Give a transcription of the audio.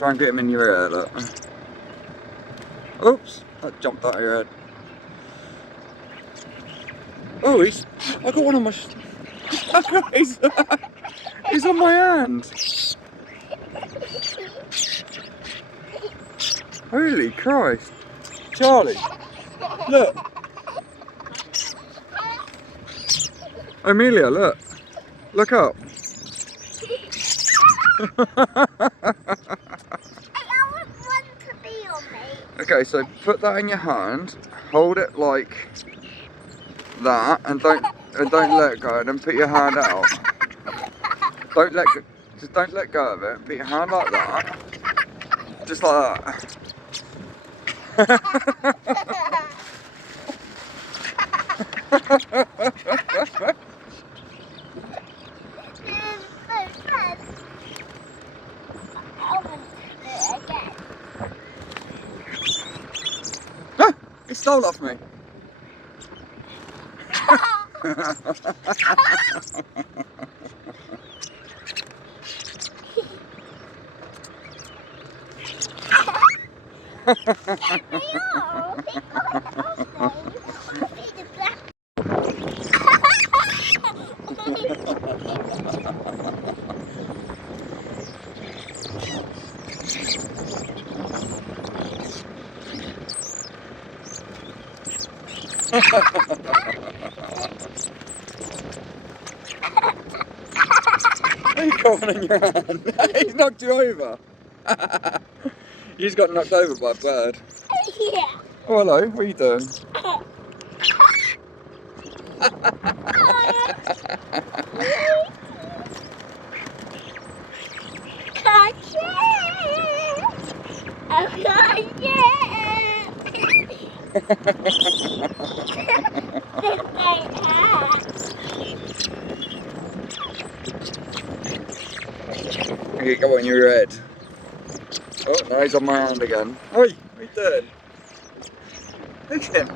Try and get him in your ear, look. Oops, that jumped out of your head. Oh, I got one on my... he's on my hand. Holy Christ. Charlie, look. Amelia, look. Look up. Okay, so put that in your hand, hold it like that, and don't let go, and then put your hand out. Just don't let go of it. Put your hand like that, just like that. Ah, he stole off me. Are you got one in your hand? He's knocked you over. You just got knocked over by a bird. Yeah. Oh, hello. What are you doing? Catch it! Oh, catch Okay, go on your head. Oh, now he's on my hand again. Oi, what are you doing? Look at him.